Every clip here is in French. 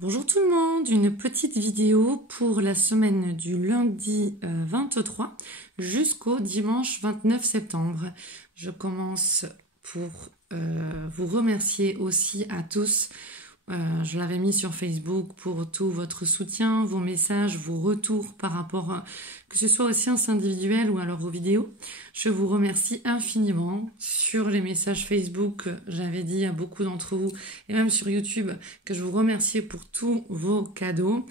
Bonjour tout le monde, une petite vidéo pour la semaine du lundi 23 jusqu'au dimanche 29 septembre. Je commence pour vous remercier aussi à tous. Je l'avais mis sur Facebook pour tout votre soutien, vos messages, vos retours par rapport, que ce soit aux séances individuelles ou alors aux vidéos. Je vous remercie infiniment. Sur les messages Facebook, j'avais dit à beaucoup d'entre vous, et même sur YouTube, que je vous remerciais pour tous vos cadeaux.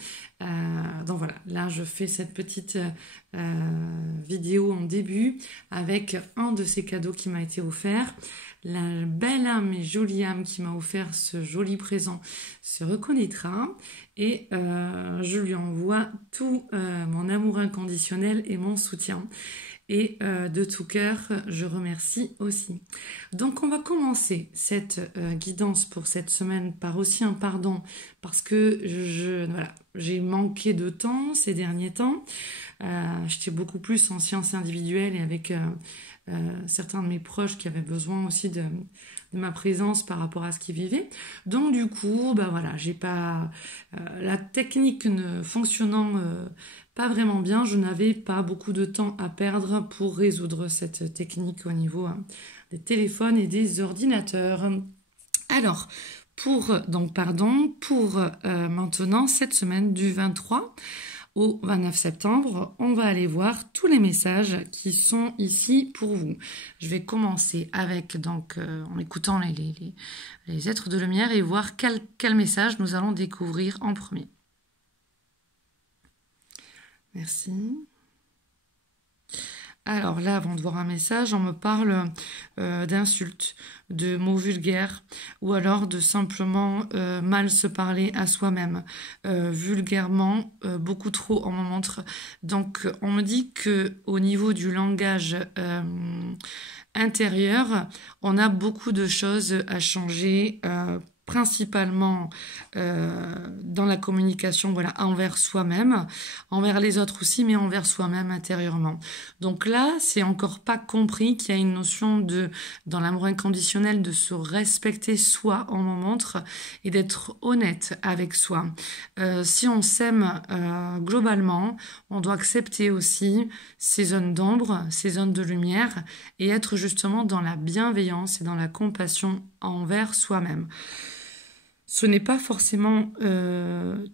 Donc voilà, là je fais cette petite vidéo en début avec un de ces cadeaux qui m'a été offert. La belle âme et jolie âme qui m'a offert ce joli présent se reconnaîtra et je lui envoie tout mon amour inconditionnel et mon soutien. Et de tout cœur, je remercie aussi. Donc on va commencer cette guidance pour cette semaine par aussi un pardon parce que j'ai manqué de temps ces derniers temps. J'étais beaucoup plus en séance individuelle et avec certains de mes proches qui avaient besoin aussi de ma présence par rapport à ce qu'ils vivaient. Donc du coup, j'ai pas la technique ne fonctionnant pas vraiment bien, je n'avais pas beaucoup de temps à perdre pour résoudre cette technique au niveau des téléphones et des ordinateurs. Alors, pour maintenant cette semaine du 23 au 29 septembre, on va aller voir tous les messages qui sont ici pour vous. Je vais commencer avec en écoutant les êtres de lumière et voir quel message nous allons découvrir en premier. Merci. Alors là, avant de voir un message, on me parle d'insultes, de mots vulgaires, ou alors de simplement mal se parler à soi-même, vulgairement, beaucoup trop on me montre. Donc on me dit que au niveau du langage intérieur, on a beaucoup de choses à changer, principalement dans la communication envers soi-même, envers les autres aussi, mais envers soi-même intérieurement. Donc là, c'est encore pas compris qu'il y a une notion dans l'amour inconditionnel, de se respecter soi, on m'en montre, et d'être honnête avec soi. Si on s'aime globalement, on doit accepter aussi ces zones d'ombre, ces zones de lumière, et être justement dans la bienveillance et dans la compassion envers soi-même. Ce n'est pas forcément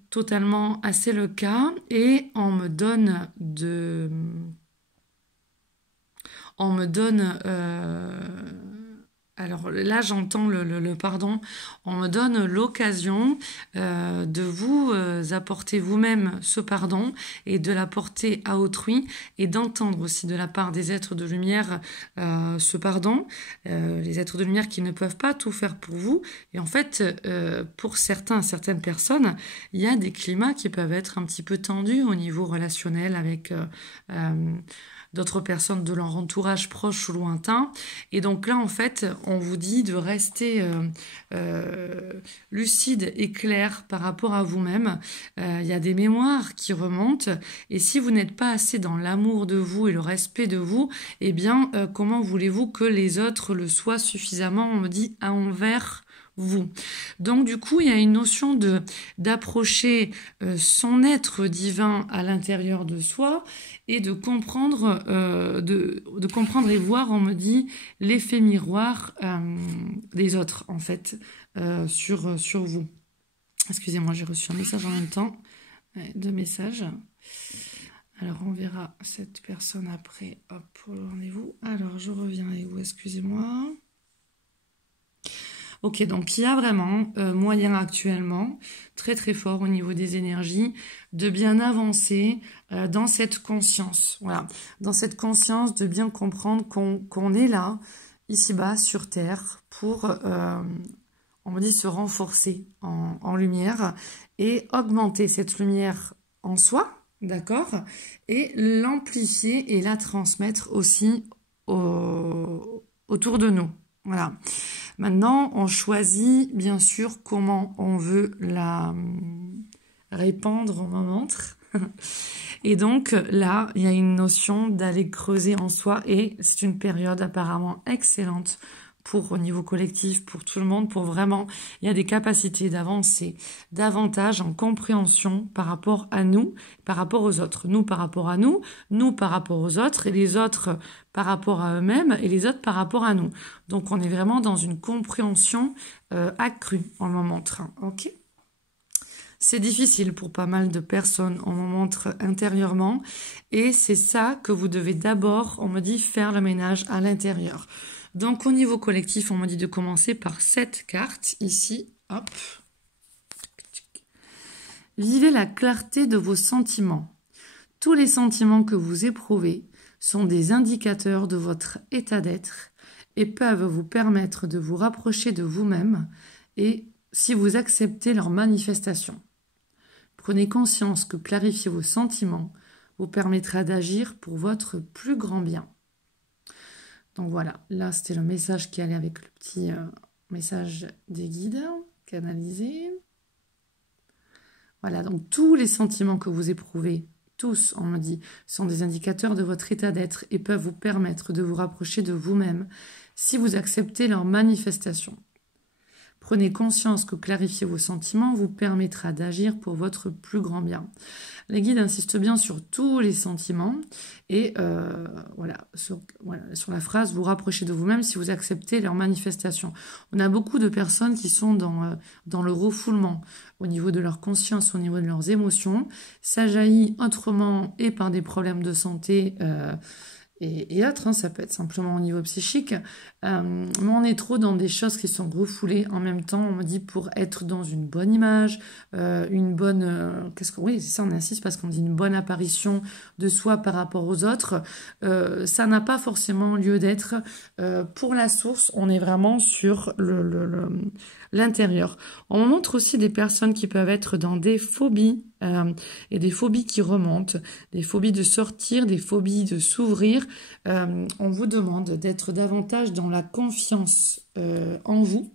totalement assez le cas et on me donne alors là j'entends le pardon, on me donne l'occasion de vous apporter vous-même ce pardon et de l'apporter à autrui et d'entendre aussi de la part des êtres de lumière ce pardon, les êtres de lumière qui ne peuvent pas tout faire pour vous. Et en fait, pour certaines personnes, il y a des climats qui peuvent être un petit peu tendus au niveau relationnel avec d'autres personnes de leur entourage proche ou lointain. Et donc là, en fait, on vous dit de rester lucide et clair par rapport à vous-même. Il y a des mémoires qui remontent. Et si vous n'êtes pas assez dans l'amour de vous et le respect de vous, eh bien, comment voulez-vous que les autres le soient suffisamment, on me dit, envers vous. Donc du coup, il y a une notion d'approcher son être divin à l'intérieur de soi et de comprendre et voir, on me dit, l'effet miroir des autres en fait sur vous. Excusez-moi, j'ai reçu un message en même temps, deux messages. Alors on verra cette personne après. Hop, pour le rendez-vous. Alors je reviens avec vous, excusez-moi. Ok, donc il y a vraiment moyen actuellement, très très fort au niveau des énergies, de bien avancer dans cette conscience. Voilà, dans cette conscience de bien comprendre qu'on est là, ici-bas, sur Terre, pour, on me dit, se renforcer en lumière et augmenter cette lumière en soi, d'accord, et l'amplifier et la transmettre aussi autour de nous. Voilà. Maintenant, on choisit bien sûr comment on veut la répandre, on m'en montre. Et donc là, il y a une notion d'aller creuser en soi et c'est une période apparemment excellente pour au niveau collectif, pour tout le monde, pour vraiment, il y a des capacités d'avancer davantage en compréhension par rapport à nous, par rapport aux autres. Nous par rapport à nous, nous par rapport aux autres, et les autres par rapport à eux-mêmes, et les autres par rapport à nous. Donc on est vraiment dans une compréhension accrue en moment 1, ok ? C'est difficile pour pas mal de personnes, on m'en montre intérieurement, et c'est ça que vous devez d'abord, on me dit, faire le ménage à l'intérieur. Donc au niveau collectif, on m'a dit de commencer par cette carte ici, hop. Vivez la clarté de vos sentiments. Tous les sentiments que vous éprouvez sont des indicateurs de votre état d'être et peuvent vous permettre de vous rapprocher de vous-même et si vous acceptez leur manifestation. Prenez conscience que clarifier vos sentiments vous permettra d'agir pour votre plus grand bien. Donc voilà, là c'était le message qui allait avec le petit message des guides canalisés. Voilà, donc tous les sentiments que vous éprouvez, tous, on me dit, sont des indicateurs de votre état d'être et peuvent vous permettre de vous rapprocher de vous-même si vous acceptez leur manifestation. Prenez conscience que clarifier vos sentiments vous permettra d'agir pour votre plus grand bien. Les guides insistent bien sur tous les sentiments et sur la phrase « vous rapprochez de vous-même si vous acceptez leur manifestation ». On a beaucoup de personnes qui sont dans le refoulement au niveau de leur conscience, au niveau de leurs émotions. Ça jaillit autrement et par des problèmes de santé et autres, hein, ça peut être simplement au niveau psychique, mais on est trop dans des choses qui sont refoulées en même temps, on me dit pour être dans une bonne image, une bonne, oui c'est ça, on insiste parce qu'on dit une bonne apparition de soi par rapport aux autres, ça n'a pas forcément lieu d'être, pour la source, on est vraiment sur l'intérieur. On me montre aussi des personnes qui peuvent être dans des phobies, et des phobies qui remontent, des phobies de sortir, des phobies de s'ouvrir. On vous demande d'être davantage dans la confiance en vous.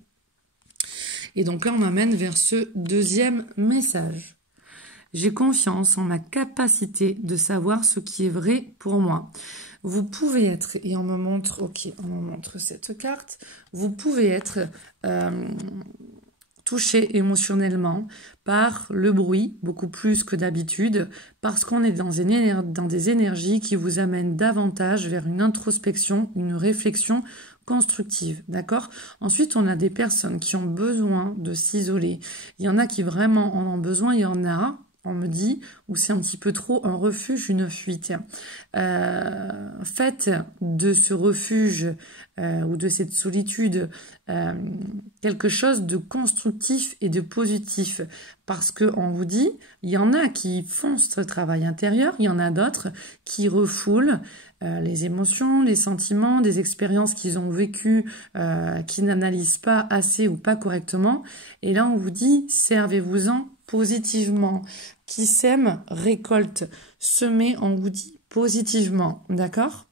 Et donc là, on m'amène vers ce deuxième message. J'ai confiance en ma capacité de savoir ce qui est vrai pour moi. Vous pouvez être, et on me montre, on me montre cette carte, vous pouvez être touché émotionnellement par le bruit, beaucoup plus que d'habitude, parce qu'on est dans des énergies qui vous amènent davantage vers une introspection, une réflexion constructive, d'accord? Ensuite, on a des personnes qui ont besoin de s'isoler. Il y en a qui vraiment en ont besoin, il y en a, on me dit, où c'est un petit peu trop un refuge, une fuite. Faites de ce refuge ou de cette solitude quelque chose de constructif et de positif. Parce qu'on vous dit, il y en a qui font ce travail intérieur, il y en a d'autres qui refoulent les émotions, les sentiments, des expériences qu'ils ont vécues, qui n'analysent pas assez ou pas correctement. Et là, on vous dit, servez-vous-en positivement. Qui sème, récolte. Semer, on vous dit positivement. D'accord?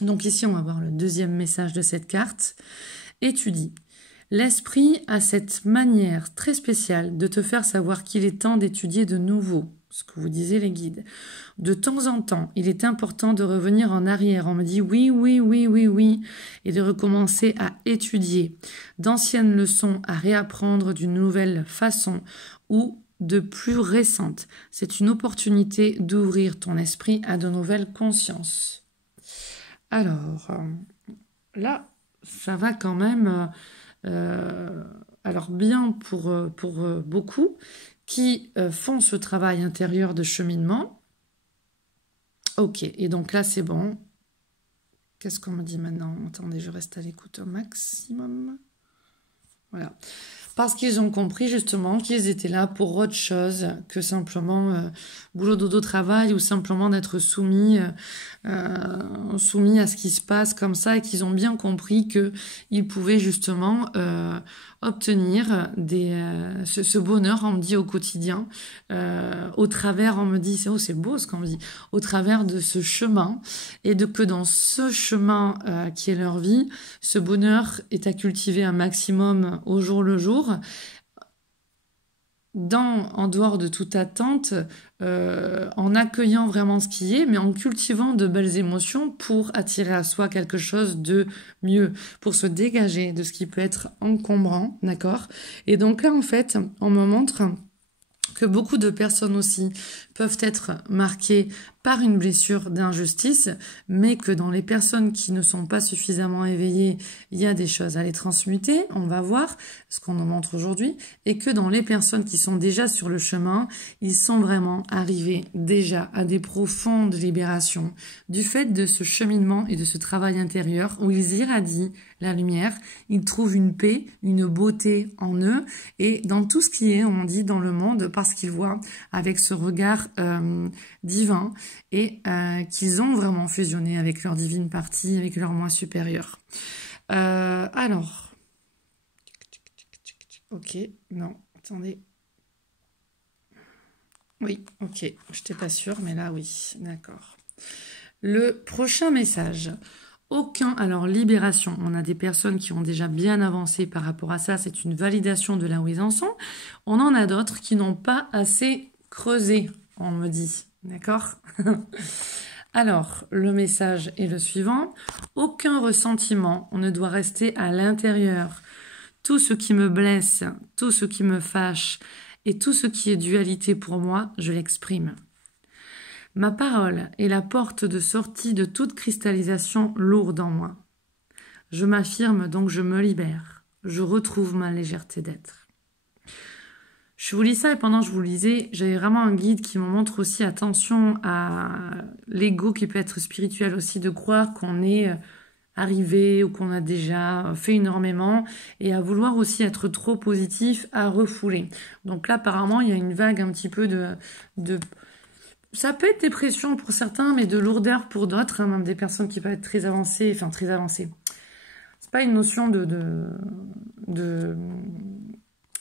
Donc ici, on va voir le deuxième message de cette carte. Étudie. L'esprit a cette manière très spéciale de te faire savoir qu'il est temps d'étudier de nouveau. Ce que vous disiez les guides. De temps en temps, il est important de revenir en arrière. On me dit oui, oui, oui, oui, oui. Et de recommencer à étudier. D'anciennes leçons à réapprendre d'une nouvelle façon ou de plus récente. C'est une opportunité d'ouvrir ton esprit à de nouvelles consciences. Alors, là, ça va quand même... alors bien pour beaucoup qui font ce travail intérieur de cheminement. Ok, et donc là c'est bon. Qu'est-ce qu'on me dit maintenant? Attendez, je reste à l'écoute au maximum. Voilà. Parce qu'ils ont compris justement qu'ils étaient là pour autre chose que simplement boulot, dodo, travail ou simplement d'être soumis à ce qui se passe comme ça et qu'ils ont bien compris qu'ils pouvaient justement obtenir ce bonheur, on me dit, au quotidien, au travers, on me dit, c'est beau ce qu'on me dit, au travers de ce chemin et que dans ce chemin qui est leur vie, ce bonheur est à cultiver un maximum au jour le jour. en dehors de toute attente, en accueillant vraiment ce qui est, mais en cultivant de belles émotions pour attirer à soi quelque chose de mieux, pour se dégager de ce qui peut être encombrant, d'accord? Et donc là, en fait, on me montre que beaucoup de personnes aussi peuvent être marquées par une blessure d'injustice, mais que dans les personnes qui ne sont pas suffisamment éveillées, il y a des choses à les transmuter, on va voir ce qu'on nous montre aujourd'hui, et que dans les personnes qui sont déjà sur le chemin, ils sont vraiment arrivés déjà à des profondes libérations du fait de ce cheminement et de ce travail intérieur où ils irradient la lumière, ils trouvent une paix, une beauté en eux et dans tout ce qui est, on dit, dans le monde, parce qu'ils voient avec ce regard divin et qu'ils ont vraiment fusionné avec leur divine partie, avec leur moi supérieur. Alors, ok, non, attendez. Oui, ok, je n'étais pas sûre, mais là, oui, d'accord. Le prochain message. Alors libération, on a des personnes qui ont déjà bien avancé par rapport à ça, c'est une validation de là où ils en sont. On en a d'autres qui n'ont pas assez creusé, on me dit, d'accord? Alors, le message est le suivant. Aucun ressentiment, on ne doit rester à l'intérieur. Tout ce qui me blesse, tout ce qui me fâche et tout ce qui est dualité pour moi, je l'exprime. Ma parole est la porte de sortie de toute cristallisation lourde en moi. Je m'affirme, donc je me libère. Je retrouve ma légèreté d'être. Je vous lis ça et pendant que je vous lisais, j'avais vraiment un guide qui me montre aussi attention à l'ego qui peut être spirituel aussi, de croire qu'on est arrivé ou qu'on a déjà fait énormément et à vouloir aussi être trop positif, à refouler. Donc là, apparemment, il y a une vague un petit peu de ça peut être dépression pour certains, mais de lourdeur pour d'autres, hein, même des personnes qui peuvent être très avancées, enfin très avancées. C'est pas une notion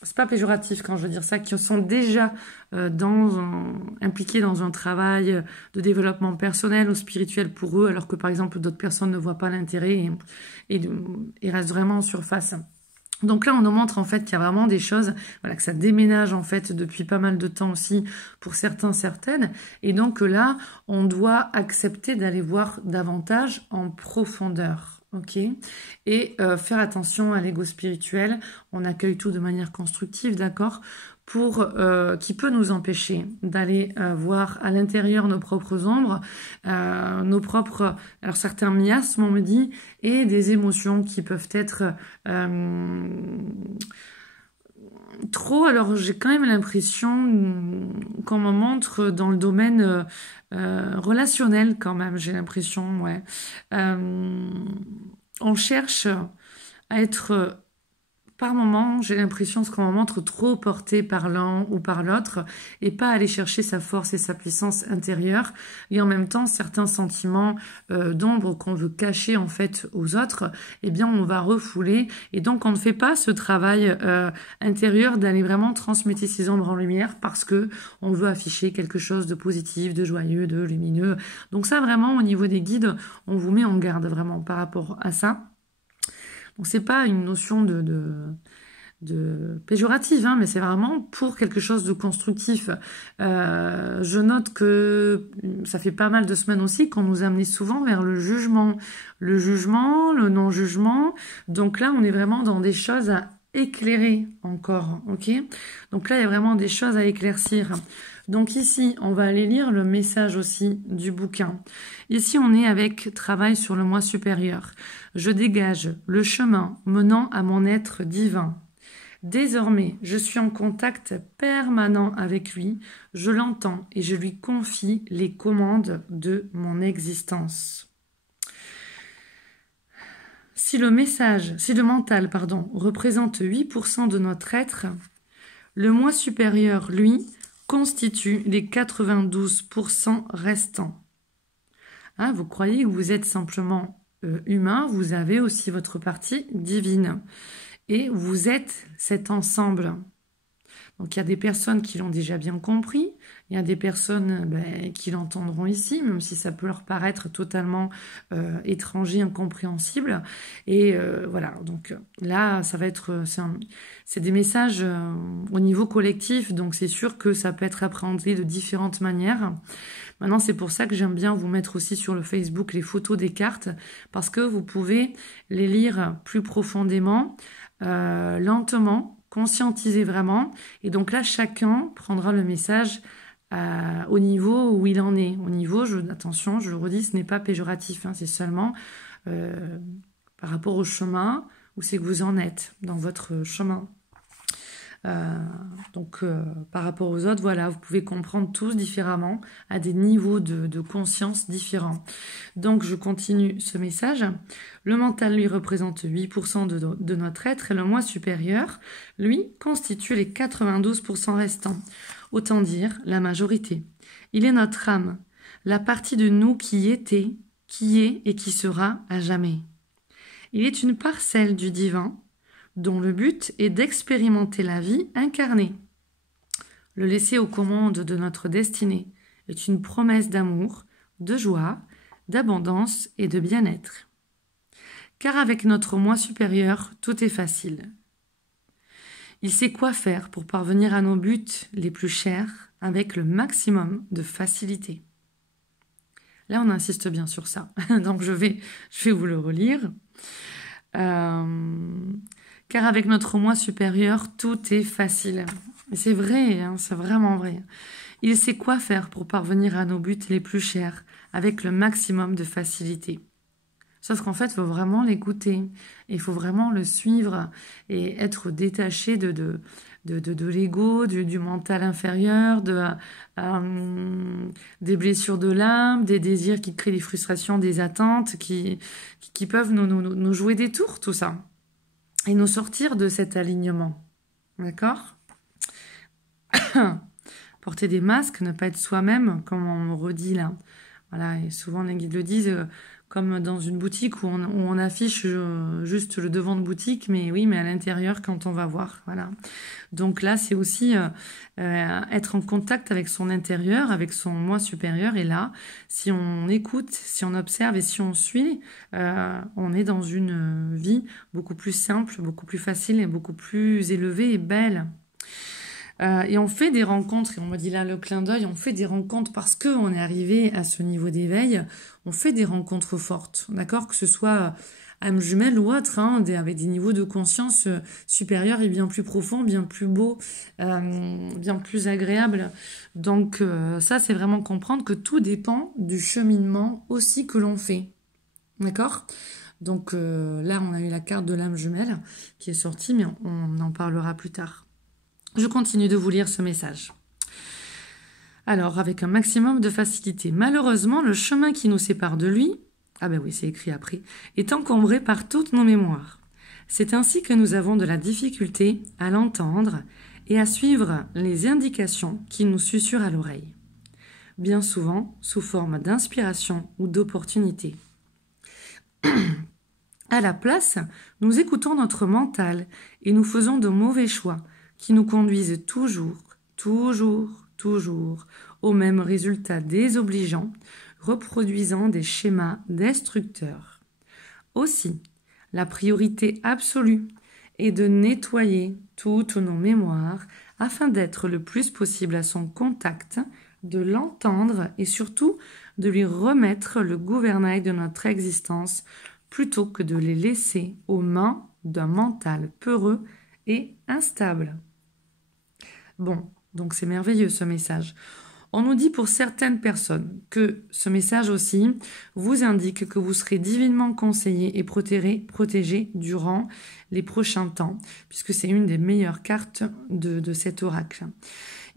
c'est pas péjoratif quand je veux dire ça, qui sont déjà impliqués dans un travail de développement personnel ou spirituel pour eux, alors que par exemple d'autres personnes ne voient pas l'intérêt et restent vraiment en surface. Donc là, on nous montre en fait qu'il y a vraiment des choses, voilà, que ça déménage en fait depuis pas mal de temps aussi pour certains, certaines. Et donc là, on doit accepter d'aller voir davantage en profondeur, ok? Et faire attention à l'ego spirituel. On accueille tout de manière constructive, d'accord? Qui peut nous empêcher d'aller voir à l'intérieur nos propres ombres, alors certains miasmes, on me dit, et des émotions qui peuvent être trop. Alors j'ai quand même l'impression qu'on me montre dans le domaine relationnel quand même, j'ai l'impression, ouais. On cherche à être... Par moments, j'ai l'impression qu'on me montre trop porté par l'un ou par l'autre et pas aller chercher sa force et sa puissance intérieure. Et en même temps, certains sentiments d'ombre qu'on veut cacher en fait aux autres, eh bien on va refouler. Et donc on ne fait pas ce travail intérieur d'aller vraiment transmettre ces ombres en lumière parce que on veut afficher quelque chose de positif, de joyeux, de lumineux. Donc ça vraiment au niveau des guides, on vous met en garde vraiment par rapport à ça. Donc c'est pas une notion de péjorative, hein, mais c'est vraiment pour quelque chose de constructif. Je note que ça fait pas mal de semaines aussi qu'on nous a amené souvent vers le jugement, le non-jugement. Donc là, on est vraiment dans des choses à éclairer encore, ok? Donc là, il y a vraiment des choses à éclaircir. Donc ici, on va aller lire le message aussi du bouquin. Ici, on est avec travail sur le moi supérieur. Je dégage le chemin menant à mon être divin. Désormais, je suis en contact permanent avec lui, je l'entends et je lui confie les commandes de mon existence. Si le mental, représente 8% de notre être, le moi supérieur, lui, constitue les 92% restants. Hein, vous croyez que vous êtes simplement humain, vous avez aussi votre partie divine. Et vous êtes cet ensemble. Donc il y a des personnes qui l'ont déjà bien compris, il y a des personnes qui l'entendront ici, même si ça peut leur paraître totalement étranger, incompréhensible. Et voilà, donc là, ça va être, c'est des messages au niveau collectif, donc c'est sûr que ça peut être appréhendé de différentes manières. Maintenant, c'est pour ça que j'aime bien vous mettre aussi sur le Facebook les photos des cartes, parce que vous pouvez les lire plus profondément, lentement, conscientiser vraiment. Et donc là, chacun prendra le message au niveau où il en est. Au niveau, attention, je le redis, ce n'est pas péjoratif, hein, c'est seulement par rapport au chemin où c'est que vous en êtes dans votre chemin. Donc par rapport aux autres, voilà, vous pouvez comprendre tous différemment à des niveaux de conscience différents. Donc je continue ce message. Le mental, lui, représente 8% de notre être et le moi supérieur, lui, constitue les 92% restants. Autant dire la majorité. Il est notre âme, la partie de nous qui était, qui est et qui sera à jamais. Il est une parcelle du divin, dont le but est d'expérimenter la vie incarnée. Le laisser aux commandes de notre destinée est une promesse d'amour, de joie, d'abondance et de bien-être. Car avec notre moi supérieur, tout est facile. Il sait quoi faire pour parvenir à nos buts les plus chers avec le maximum de facilité. Là, on insiste bien sur ça. Donc, je vais vous le relire. Car avec notre moi supérieur, tout est facile. Et c'est vrai, hein, c'est vraiment vrai. Il sait quoi faire pour parvenir à nos buts les plus chers, avec le maximum de facilité. Sauf qu'en fait, il faut vraiment l'écouter. Il faut vraiment le suivre et être détaché de l'ego, du mental inférieur, des blessures de l'âme, des désirs qui créent des frustrations, des attentes qui peuvent nous jouer des tours, tout ça. Et nous sortir de cet alignement. D'accord? Porter des masques, ne pas être soi-même, comme on redit là. Voilà, et souvent les guides le disent, comme dans une boutique où on affiche juste le devant de boutique, mais oui, mais à l'intérieur quand on va voir. Voilà. Donc là, c'est aussi être en contact avec son intérieur, avec son moi supérieur. Et là, si on écoute, si on observe et si on suit, on est dans une vie beaucoup plus simple, beaucoup plus facile et beaucoup plus élevée et belle. Et on fait des rencontres, et on me dit là le clin d'œil, on fait des rencontres parce qu'on est arrivé à ce niveau d'éveil, on fait des rencontres fortes, d'accord? Que ce soit âme jumelle ou autre, hein, avec des niveaux de conscience supérieurs et bien plus profonds, bien plus beaux, bien plus agréables. Donc ça, c'est vraiment comprendre que tout dépend du cheminement aussi que l'on fait, d'accord? Donc là, on a eu la carte de l'âme jumelle qui est sortie, mais on en parlera plus tard. Je continue de vous lire ce message. Alors, avec un maximum de facilité. Malheureusement, le chemin qui nous sépare de lui, ah ben oui, c'est écrit après, est encombré par toutes nos mémoires. C'est ainsi que nous avons de la difficulté à l'entendre et à suivre les indications qu'il nous susurre à l'oreille. Bien souvent, sous forme d'inspiration ou d'opportunité. À la place, nous écoutons notre mental et nous faisons de mauvais choix qui nous conduisent toujours au même résultat désobligeant, reproduisant des schémas destructeurs. Aussi, la priorité absolue est de nettoyer toutes nos mémoires afin d'être le plus possible à son contact, de l'entendre et surtout de lui remettre le gouvernail de notre existence plutôt que de les laisser aux mains d'un mental peureux et instable. Bon, donc c'est merveilleux ce message. On nous dit pour certaines personnes que ce message aussi vous indique que vous serez divinement conseillé et protégé durant les prochains temps, puisque c'est une des meilleures cartes de cet oracle.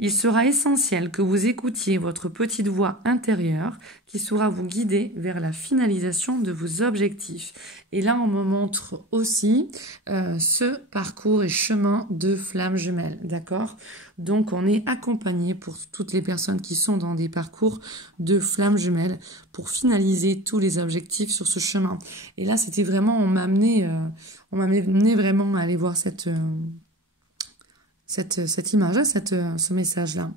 Il sera essentiel que vous écoutiez votre petite voix intérieure qui saura vous guider vers la finalisation de vos objectifs. Et là, on me montre aussi ce parcours et chemin de flamme jumelle, d'accord? Donc, on est accompagné pour toutes les personnes qui sont dans des parcours de flamme jumelle pour finaliser tous les objectifs sur ce chemin. Et là, c'était vraiment, on m'a amené vraiment à aller voir cette image, ce message-là.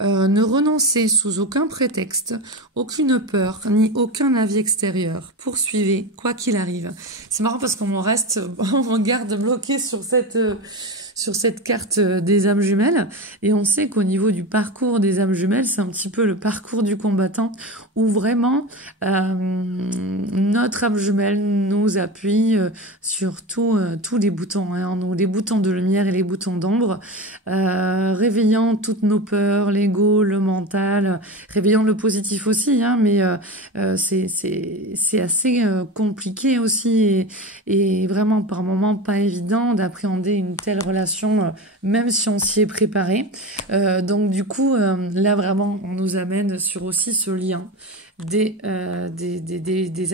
Ne renoncez sous aucun prétexte, aucune peur, ni aucun avis extérieur. Poursuivez, quoi qu'il arrive. C'est marrant parce qu'on on garde bloqué sur cette carte des âmes jumelles. Et on sait qu'au niveau du parcours des âmes jumelles, c'est un petit peu le parcours du combattant où vraiment notre âme jumelle nous appuie sur tous les boutons, hein, les boutons de lumière et les boutons d'ombre, réveillant toutes nos peurs, l'ego, le mental, réveillant le positif aussi, hein, mais c'est assez compliqué aussi et vraiment par moments pas évident d'appréhender une telle relation, même si on s'y est préparé. Donc du coup, là vraiment, on nous amène sur aussi ce lien des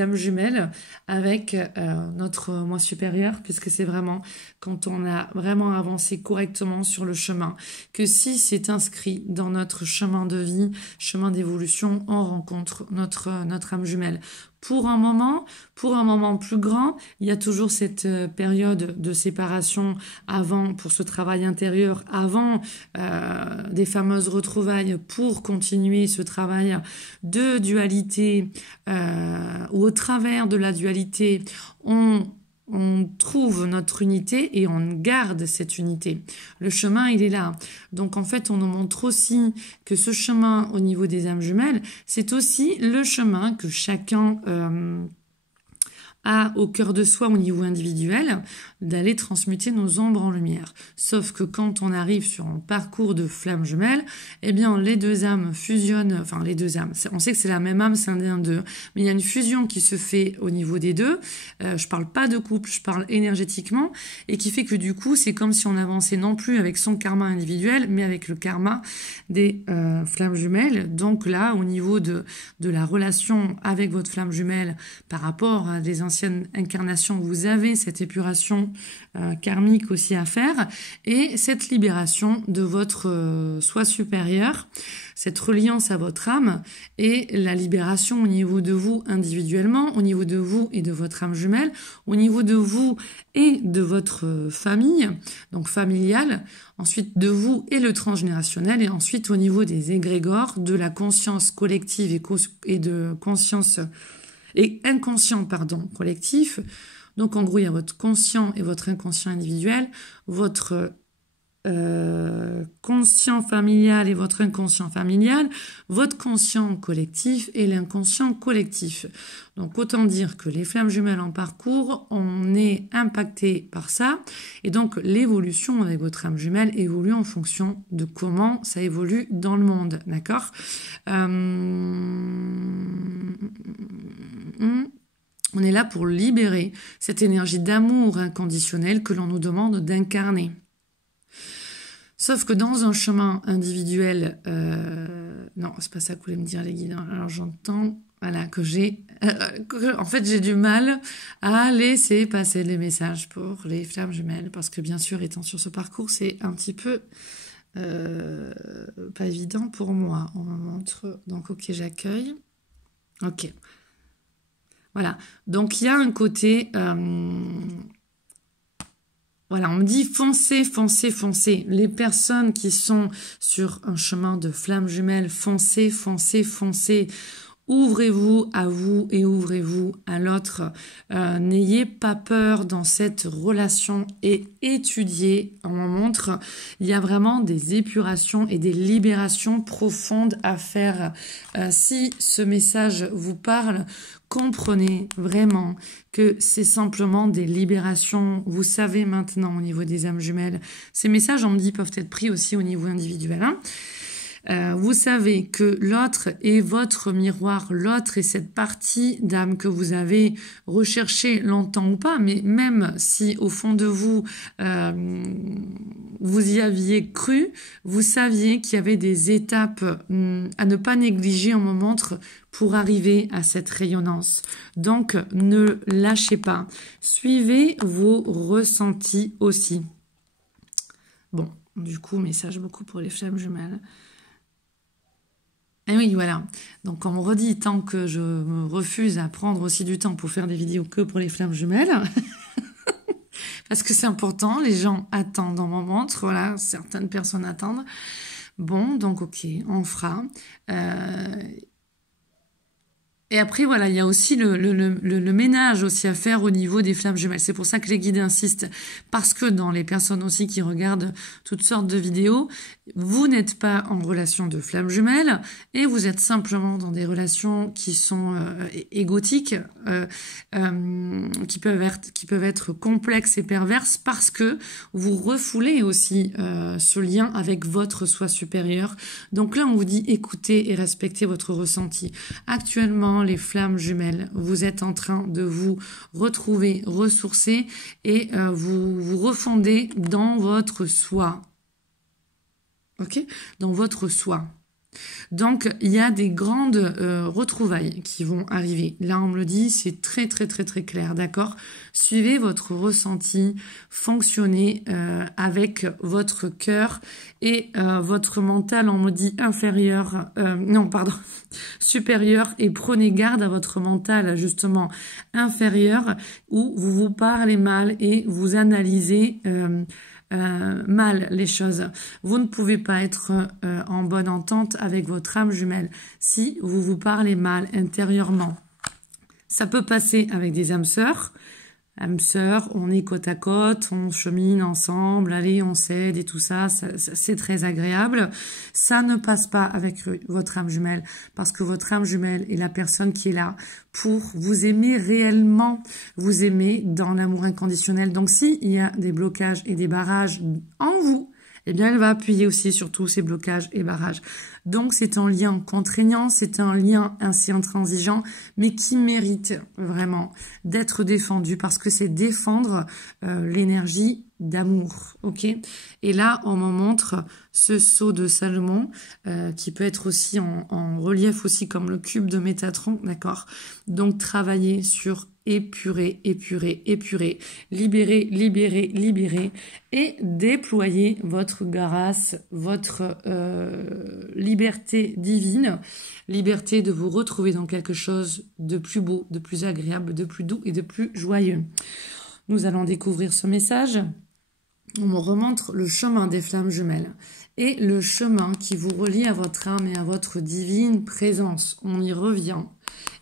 âmes jumelles avec notre moi supérieur, puisque c'est vraiment quand on a vraiment avancé correctement sur le chemin, que si c'est inscrit dans notre chemin de vie, chemin d'évolution, on rencontre notre âme jumelle. Pour un moment plus grand, il y a toujours cette période de séparation avant, pour ce travail intérieur, avant des fameuses retrouvailles, pour continuer ce travail de dualité, où au travers de la dualité, on trouve notre unité et on garde cette unité. Le chemin, il est là. Donc, en fait, on nous montre aussi que ce chemin au niveau des âmes jumelles, c'est aussi le chemin que chacun a au cœur de soi au niveau individuel, d'aller transmuter nos ombres en lumière. Sauf que quand on arrive sur un parcours de flamme jumelle, eh bien les deux âmes fusionnent, enfin les deux âmes, on sait que c'est la même âme scindée en deux, mais il y a une fusion qui se fait au niveau des deux, je parle pas de couple, je parle énergétiquement, et qui fait que du coup c'est comme si on avançait non plus avec son karma individuel, mais avec le karma des flammes jumelles. Donc là, au niveau de la relation avec votre flamme jumelle par rapport à des anciennes incarnations, vous avez cette épuration karmique aussi à faire, et cette libération de votre soi supérieur, cette reliance à votre âme et la libération au niveau de vous individuellement, au niveau de vous et de votre âme jumelle, au niveau de vous et de votre famille, donc familiale, ensuite de vous et le transgénérationnel, et ensuite au niveau des égrégores, de la conscience collective et de conscience et inconscient, collectif. Donc en gros, il y a votre conscient et votre inconscient individuel, votre conscient familial et votre inconscient familial, votre conscient collectif et l'inconscient collectif. Donc autant dire que les flammes jumelles en parcours, on est impacté par ça, et donc l'évolution avec votre âme jumelle évolue en fonction de comment ça évolue dans le monde, d'accord? On est là pour libérer cette énergie d'amour inconditionnel que l'on nous demande d'incarner. Sauf que dans un chemin individuel, non, c'est pas ça que voulaient me dire les guides. Alors j'entends, voilà, que en fait j'ai du mal à laisser passer les messages pour les flammes jumelles, parce que bien sûr, étant sur ce parcours, c'est un petit peu pas évident pour moi. On me montre, donc ok, j'accueille. Ok. Voilà, donc il y a un côté, voilà, on me dit foncez, foncez, foncez. Les personnes qui sont sur un chemin de flamme jumelle, foncez, foncez, foncez. Ouvrez-vous à vous et ouvrez-vous à l'autre. N'ayez pas peur dans cette relation et étudiez. On me montre, il y a vraiment des épurations et des libérations profondes à faire. Si ce message vous parle, comprenez vraiment que c'est simplement des libérations. Vous savez maintenant au niveau des âmes jumelles. Ces messages, on me dit, peuvent être pris aussi au niveau individuel, hein. Vous savez que l'autre est votre miroir, l'autre est cette partie d'âme que vous avez recherchée longtemps ou pas, mais même si au fond de vous, vous y aviez cru, vous saviez qu'il y avait des étapes à ne pas négliger, on me montre, pour arriver à cette rayonnance. Donc, ne lâchez pas. Suivez vos ressentis aussi. Bon, du coup, message beaucoup pour les flammes jumelles. Et oui, voilà. Donc, comme on redit, tant que je me refuse à prendre aussi du temps pour faire des vidéos que pour les flammes jumelles, parce que c'est important. Les gens attendent dans mon montre. Voilà, certaines personnes attendent. Bon, donc ok, on fera. Et après, voilà, il y a aussi le ménage aussi à faire au niveau des flammes jumelles. C'est pour ça que les guides insistent, parce que dans les personnes aussi qui regardent toutes sortes de vidéos, vous n'êtes pas en relation de flammes jumelles et vous êtes simplement dans des relations qui sont égotiques, qui peuvent être complexes et perverses parce que vous refoulez aussi ce lien avec votre soi supérieur. Donc là, on vous dit écoutez et respectez votre ressenti. Actuellement, les flammes jumelles, vous êtes en train de vous retrouver, ressourcer et vous refonder dans votre soi. Ok ? Dans votre soi. Donc, il y a des grandes retrouvailles qui vont arriver. Là, on me le dit, c'est très, très, très, très clair, d'accord ? Suivez votre ressenti, fonctionnez avec votre cœur et votre mental, on me dit inférieur, supérieur, et prenez garde à votre mental, justement, inférieur, où vous vous parlez mal et vous analysez mal les choses. Vous ne pouvez pas être en bonne entente avec votre âme jumelle si vous vous parlez mal intérieurement. Ça peut passer avec des âmes sœurs. Âmes sœurs, on est côte à côte, on chemine ensemble, allez, on s'aide et tout ça, c'est très agréable. Ça ne passe pas avec votre âme jumelle, parce que votre âme jumelle est la personne qui est là pour vous aimer réellement, vous aimer dans l'amour inconditionnel. Donc, s'il y a des blocages et des barrages en vous, eh bien, elle va appuyer aussi sur tous ces blocages et barrages. Donc, c'est un lien contraignant, c'est un lien ainsi intransigeant, mais qui mérite vraiment d'être défendu parce que c'est défendre l'énergie d'amour, ok? Et là, on me montre ce sceau de Salomon, qui peut être aussi en relief aussi comme le cube de Métatron, d'accord? Donc, travailler sur épurer, libérer et déployer votre grâce, votre liberté divine, liberté de vous retrouver dans quelque chose de plus beau, de plus agréable, de plus doux et de plus joyeux. Nous allons découvrir ce message. On me remontre le chemin des flammes jumelles et le chemin qui vous relie à votre âme et à votre divine présence. On y revient.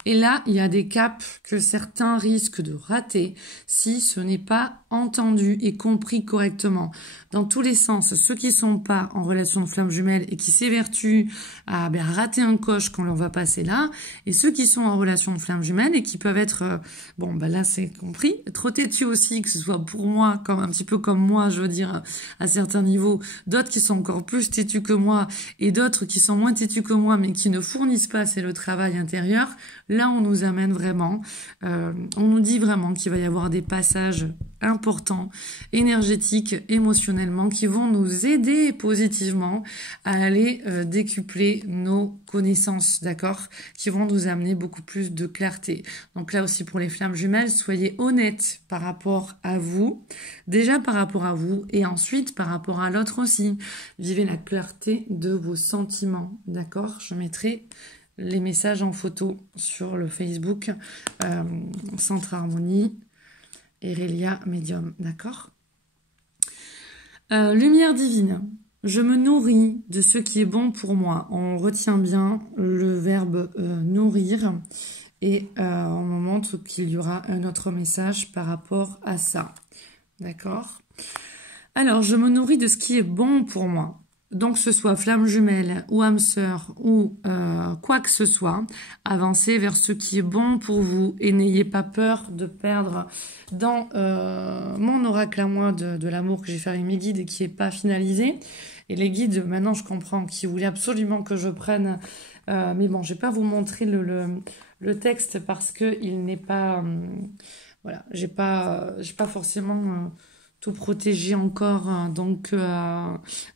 Et là, il y a des caps que certains risquent de rater si ce n'est pas entendu et compris correctement. Dans tous les sens, ceux qui sont pas en relation de flamme jumelle et qui s'évertuent à rater un coche quand on va passer là, et ceux qui sont en relation de flamme jumelle et qui peuvent être, là c'est compris, trop têtus aussi, que ce soit pour moi, comme un petit peu comme moi, je veux dire, à certains niveaux, d'autres qui sont encore plus têtus que moi et d'autres qui sont moins têtus que moi mais qui ne fournissent pas, c'est le travail intérieur. Là, on nous amène vraiment, on nous dit vraiment qu'il va y avoir des passages importants, énergétiques, émotionnellement, qui vont nous aider positivement à aller décupler nos connaissances, d'accord? Qui vont nous amener beaucoup plus de clarté. Donc là aussi, pour les flammes jumelles, soyez honnêtes par rapport à vous, déjà par rapport à vous, et ensuite par rapport à l'autre aussi. Vivez la clarté de vos sentiments, d'accord? Je mettrai les messages en photo sur le Facebook Centre Harmonie Aurélia Médium, d'accord? Lumière divine, je me nourris de ce qui est bon pour moi. On retient bien le verbe nourrir et on me montre qu'il y aura un autre message par rapport à ça, d'accord? Alors, je me nourris de ce qui est bon pour moi. Donc, ce soit flamme jumelle ou âme sœur ou quoi que ce soit, avancez vers ce qui est bon pour vous et n'ayez pas peur de perdre dans mon oracle à moi de l'amour que j'ai fait avec mes guides et qui n'est pas finalisé. Et les guides, maintenant je comprends qu'ils voulaient absolument que je prenne, mais bon, je vais pas vous montrer le texte parce que il n'est pas, voilà, j'ai pas forcément tout protégé encore, donc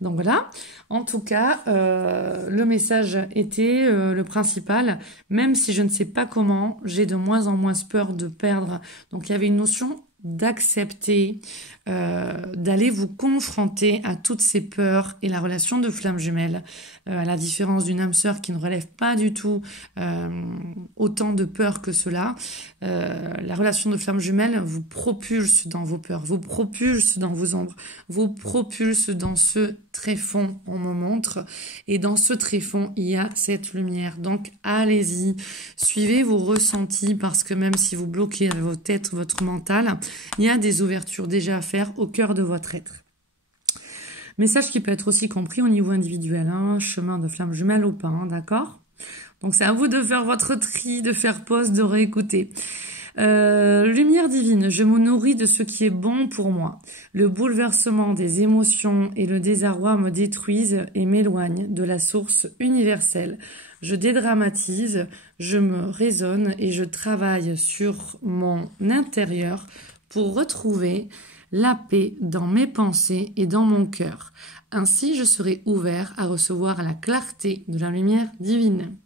voilà. En tout cas, le message était le principal, même si je ne sais pas comment, j'ai de moins en moins peur de perdre. Donc il y avait une notion d'accepter, d'aller vous confronter à toutes ces peurs et la relation de flamme jumelle, à la différence d'une âme sœur qui ne relève pas du tout autant de peurs que cela. La relation de flamme jumelle vous propulse dans vos peurs, vous propulse dans vos ombres, vous propulse dans ce tréfonds, on me montre, et dans ce tréfonds, il y a cette lumière. Donc, allez-y, suivez vos ressentis, parce que même si vous bloquez votre tête, votre mental, il y a des ouvertures déjà à faire au cœur de votre être. Message qui peut être aussi compris au niveau individuel, hein, chemin de flamme jumelle ou pas, hein, d'accord? Donc, c'est à vous de faire votre tri, de faire pause, de réécouter. Lumière divine, je me nourris de ce qui est bon pour moi. Le bouleversement des émotions et le désarroi me détruisent et m'éloignent de la source universelle. Je dédramatise, je me raisonne et je travaille sur mon intérieur pour retrouver la paix dans mes pensées et dans mon cœur. Ainsi, je serai ouvert à recevoir la clarté de la lumière divine.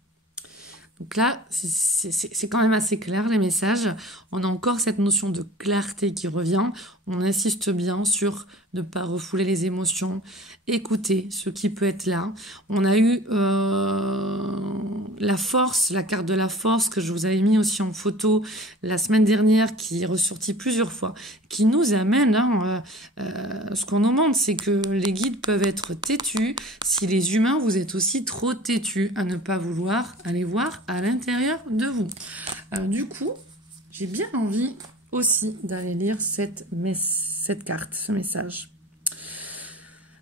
Donc là, c'est quand même assez clair les messages. On a encore cette notion de clarté qui revient. On insiste bien sur ne pas refouler les émotions, écouter ce qui peut être là. On a eu la force, la carte de la force que je vous avais mis aussi en photo la semaine dernière, qui est ressortie plusieurs fois, qui nous amène, ce qu'on nous montre, c'est que les guides peuvent être têtus si les humains, vous êtes aussi trop têtus à ne pas vouloir aller voir à l'intérieur de vous. Du coup, j'ai bien envie aussi d'aller lire cette carte, ce message.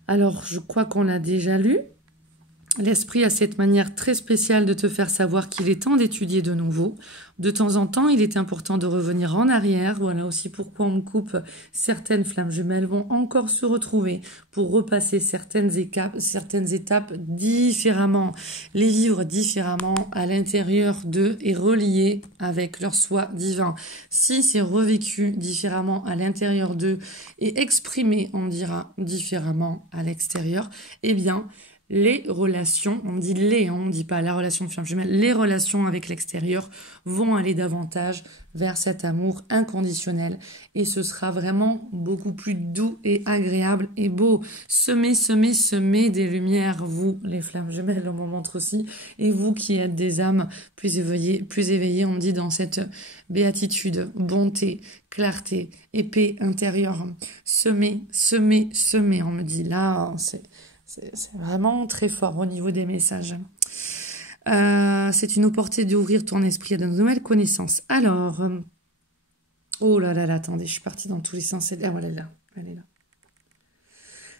Alors, je crois qu'on l'a déjà lu. L'esprit a cette manière très spéciale de te faire savoir qu'il est temps d'étudier de nouveau. De temps en temps, il est important de revenir en arrière. Voilà aussi pourquoi on me coupe. Certaines flammes jumelles vont encore se retrouver pour repasser certaines étapes différemment, les vivre différemment à l'intérieur d'eux et relier avec leur soi divin. Si c'est revécu différemment à l'intérieur d'eux et exprimé, on dira, différemment à l'extérieur, eh bien, les relations, on dit les, on ne dit pas la relation de flamme jumelle, les relations avec l'extérieur vont aller davantage vers cet amour inconditionnel et ce sera vraiment beaucoup plus doux et agréable et beau. Semez des lumières, vous, les flammes jumelles, on m'en montre aussi, et vous qui êtes des âmes plus éveillées, on dit dans cette béatitude, bonté, clarté et paix intérieure. Semez, on me dit là, c'est vraiment très fort au niveau des messages. C'est une opportunité d'ouvrir ton esprit à de nouvelles connaissances. Alors, oh là là, attendez, je suis partie dans tous les sens. Ah, voilà, elle est là.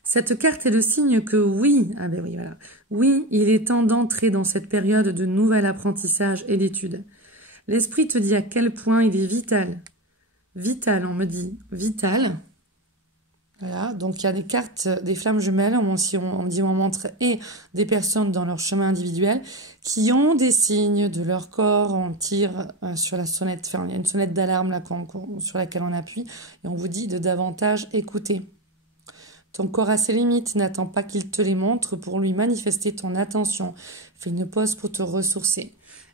Cette carte est le signe que oui, ah ben oui, voilà. Oui, il est temps d'entrer dans cette période de nouvel apprentissage et d'études. L'esprit te dit à quel point il est vital. Vital, on me dit, vital. Voilà, donc il y a des cartes, des flammes jumelles, on montre, et des personnes dans leur chemin individuel qui ont des signes de leur corps. On tire sur la sonnette, enfin, il y a une sonnette d'alarme là sur laquelle on appuie, et on vous dit de davantage écouter. Ton corps a ses limites, n'attends pas qu'il te les montre pour lui manifester ton attention. Fais une pause pour te ressourcer.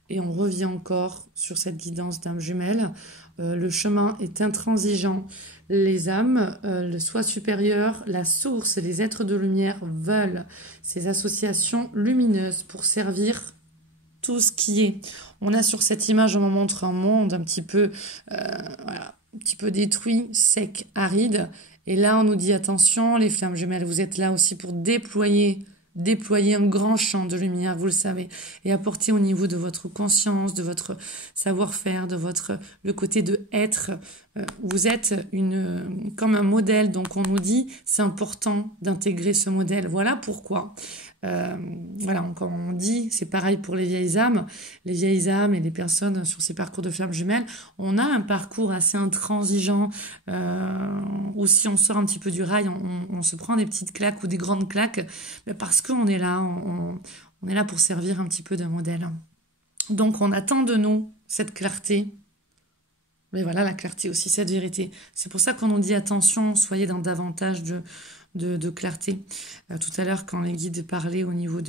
Et on revient encore sur cette guidance d'âme jumelle. Le chemin est intransigeant. Les âmes, le soi supérieur, la source, les êtres de lumière veulent ces associations lumineuses pour servir tout ce qui est. On a sur cette image, on me montre un monde un petit peu, voilà, un petit peu détruit, sec, aride. Et là, on nous dit attention, les flammes jumelles, vous êtes là aussi pour déployer un grand champ de lumière, vous le savez, et apporter au niveau de votre conscience, de votre savoir-faire, de le côté de être. Vous êtes comme un modèle, donc on nous dit c'est important d'intégrer ce modèle. Voilà pourquoi. Voilà, comme on dit, c'est pareil pour les vieilles âmes et les personnes sur ces parcours de flammes jumelles. On a un parcours assez intransigeant, où si on sort un petit peu du rail, on se prend des petites claques ou des grandes claques, parce qu'on est là, on est là pour servir un petit peu de modèle. Donc on attend de nous cette clarté. Mais voilà, la clarté aussi, cette vérité. C'est pour ça qu'on nous dit attention, soyez dans davantage de clarté. Tout à l'heure, quand les guides parlaient au niveau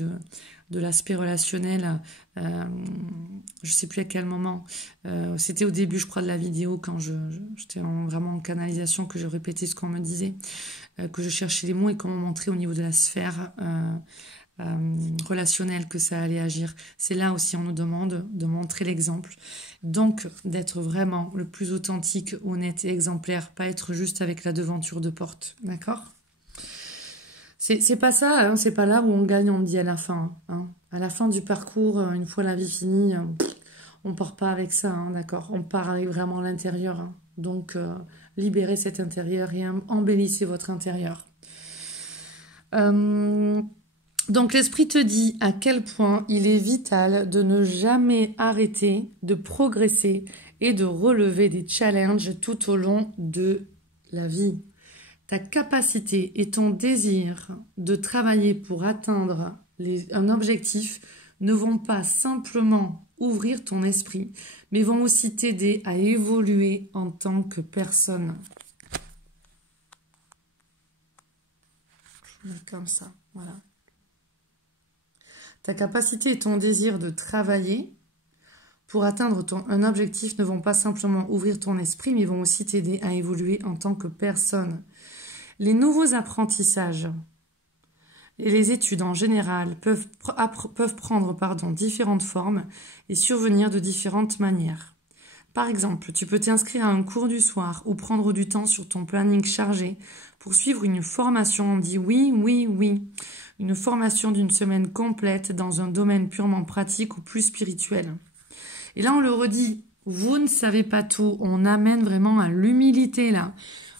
de l'aspect relationnel. Je ne sais plus à quel moment. C'était au début, je crois, de la vidéo, quand j'étais vraiment en canalisation, que je répétais ce qu'on me disait, que je cherchais les mots et qu'on me montrait au niveau de la sphère relationnelle que ça allait agir. C'est là aussi on nous demande de montrer l'exemple. Donc, d'être vraiment le plus authentique, honnête et exemplaire, pas être juste avec la devanture de porte. D'accord ? C'est pas ça, hein, c'est pas là où on gagne, on me dit à la fin. Hein. À la fin du parcours, une fois la vie finie, on part pas avec ça, hein, d'accord ? On part avec vraiment à l'intérieur. Hein. Donc, libérez cet intérieur et embellissez votre intérieur. Donc, l'esprit te dit à quel point il est vital de ne jamais arrêter de progresser et de relever des challenges tout au long de la vie. Ta capacité et ton désir de travailler pour atteindre un objectif ne vont pas simplement ouvrir ton esprit, mais vont aussi t'aider à évoluer en tant que personne. Je mets comme ça, voilà. Ta capacité et ton désir de travailler pour atteindre un objectif ne vont pas simplement ouvrir ton esprit, mais vont aussi t'aider à évoluer en tant que personne. Les nouveaux apprentissages et les études en général peuvent prendre différentes formes et survenir de différentes manières. Par exemple, tu peux t'inscrire à un cours du soir ou prendre du temps sur ton planning chargé pour suivre une formation. On dit oui, oui, oui. Une formation d'une semaine complète dans un domaine purement pratique ou plus spirituel. Et là, on le redit, vous ne savez pas tout. On amène vraiment à l'humilité là.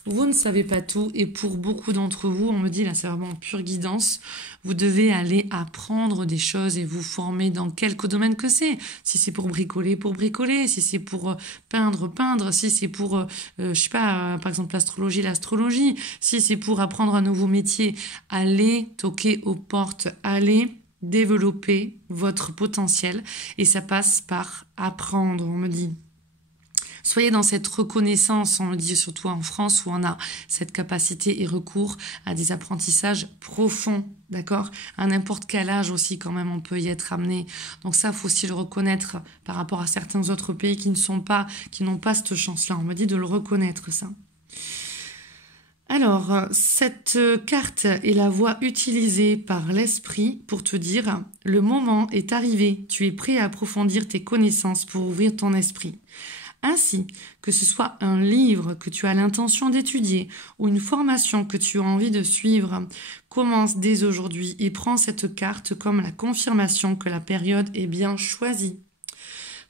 Vous ne savez pas tout et pour beaucoup d'entre vous, on me dit là c'est vraiment pure guidance, vous devez aller apprendre des choses et vous former dans quelque domaine que c'est. Si c'est pour bricoler, si c'est pour peindre, si c'est pour, je sais pas, par exemple l'astrologie, si c'est pour apprendre un nouveau métier, allez toquer aux portes, allez développer votre potentiel et ça passe par apprendre, on me dit. Soyez dans cette reconnaissance, on le dit surtout en France, où on a cette capacité et recours à des apprentissages profonds, d'accord ? À n'importe quel âge aussi, quand même, on peut y être amené. Donc ça, il faut aussi le reconnaître par rapport à certains autres pays qui n'ont pas cette chance-là. On me dit de le reconnaître, ça. Alors, cette carte est la voie utilisée par l'esprit pour te dire « Le moment est arrivé, tu es prêt à approfondir tes connaissances pour ouvrir ton esprit ». Ainsi, que ce soit un livre que tu as l'intention d'étudier ou une formation que tu as envie de suivre, commence dès aujourd'hui et prends cette carte comme la confirmation que la période est bien choisie.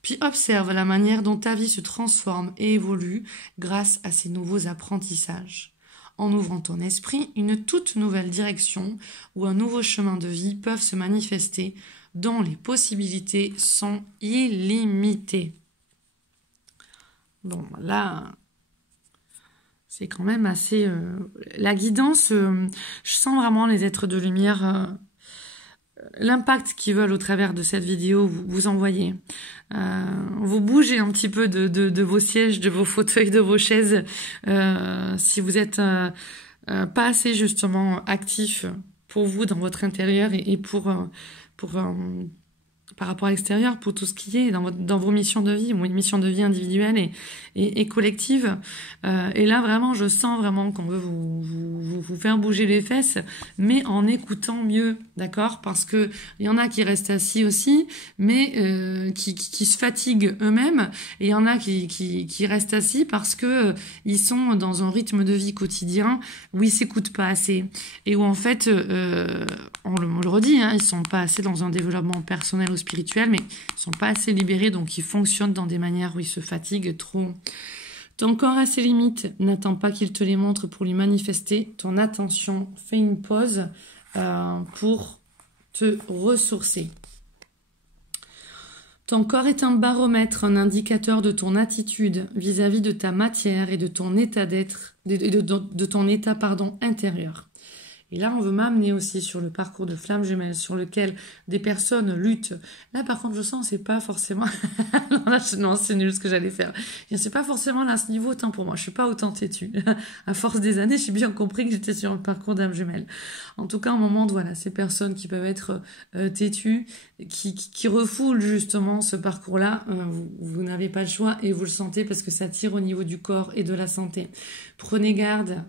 Puis observe la manière dont ta vie se transforme et évolue grâce à ces nouveaux apprentissages. En ouvrant ton esprit, une toute nouvelle direction ou un nouveau chemin de vie peuvent se manifester dont les possibilités sont illimitées. Bon, là, c'est quand même assez... la guidance, je sens vraiment les êtres de lumière, l'impact qu'ils veulent au travers de cette vidéo, vous envoyez. Vous bougez un petit peu de vos sièges, de vos fauteuils, de vos chaises, si vous êtes pas assez justement actif pour vous dans votre intérieur et par rapport à l'extérieur, pour tout ce qui est dans vos missions de vie, ou une mission de vie individuelle et collective. Et là, vraiment, je sens vraiment qu'on veut vous faire bouger les fesses, mais en écoutant mieux, d'accord ? Parce que il y en a qui restent assis aussi, mais qui se fatiguent eux-mêmes, et il y en a qui restent assis parce que ils sont dans un rythme de vie quotidien où ils s'écoutent pas assez, et où en fait, on le redit, hein, ils sont pas assez dans un développement personnel ou spirituel, mais ils sont pas assez libérés, donc ils fonctionnent dans des manières où ils se fatiguent trop. Ton corps a ses limites, n'attends pas qu'il te les montre pour lui manifester ton attention, fais une pause pour te ressourcer. Ton corps est un baromètre, un indicateur de ton attitude vis-à-vis de ta matière et de ton état d'être, de ton état intérieur. Et là, on veut m'amener aussi sur le parcours de flamme jumelle sur lequel des personnes luttent. Là, par contre, je sens, c'est pas forcément... non, c'est nul ce que j'allais faire. C'est pas forcément là, à ce niveau autant pour moi. Je suis pas autant têtue. À force des années, j'ai bien compris que j'étais sur le parcours d'âme jumelle. En tout cas, au moment de, voilà, ces personnes qui peuvent être têtues, qui refoulent justement ce parcours-là, vous n'avez pas le choix et vous le sentez parce que ça tire au niveau du corps et de la santé. Prenez garde,